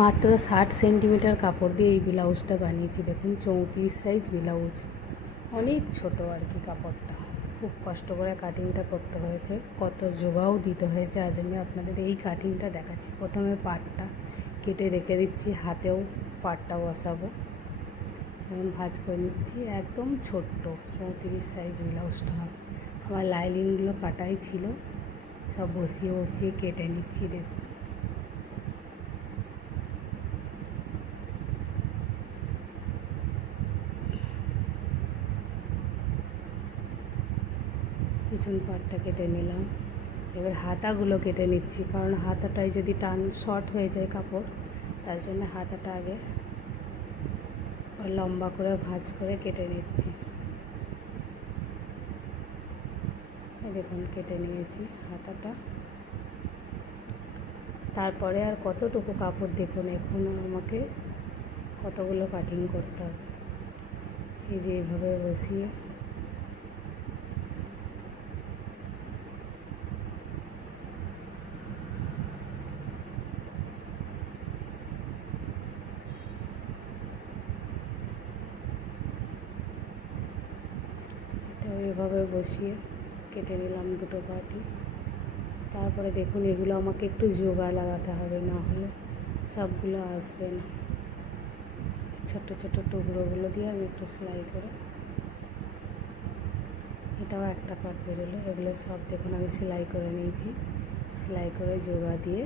মাত্র 60 সেন্টিমিটার কাপড় দিয়ে এই ব্লাউজটা বানিয়েছি। দেখুন 34 সাইজ ব্লাউজ, অনেক ছোট আর কি কাপড়টা। খুব কষ্ট করে কাটিংটা করতে হয়েছে, কত জোগাও দিতে হয়েছে। আজ আমি আপনাদের এই কাটিংটা দেখাচ্ছি। প্রথমে পাটটা কেটে রেখে দিচ্ছি, হাতেও পাটটা বসাবো। এখন ভাঁজ করে নিচ্ছি, একদম ছোট্ট 34 সাইজ ব্লাউজটা হবে। আমার লাইনিংগুলো কাটাই ছিল, সব বসিয়ে বসিয়ে কেটে নিচ্ছি। দেখুন পিছন পাটটা কেটে নিলাম। এবার হাতাগুলো কেটে নিচ্ছি, কারণ হাতাটায় যদি টান শর্ট হয়ে যায় কাপড়, তার জন্য হাতাটা আগে লম্বা করে ভাঁজ করে কেটে নিচ্ছি। দেখুন কেটে নিয়েছি হাতাটা। তারপরে আর কতটুকু কাপড় দেখুন, এখন আমাকে কতগুলো কাটিং করতে হবে। এই যে এইভাবে বসিয়ে এভাবে বসিয়ে কেটে নিলাম দুটো পাটি। তারপরে দেখুন এগুলো আমাকে একটু জোগা লাগাতে হবে, না হলে সবগুলো আসবে না। ছোট ছোট টুকরোগুলো দিয়ে আমি একটু সেলাই করে, এটাও একটা পাট বেরোলো। এগুলো সব দেখুন আমি সেলাই করে নিয়েছি। সেলাই করে জোগা দিয়ে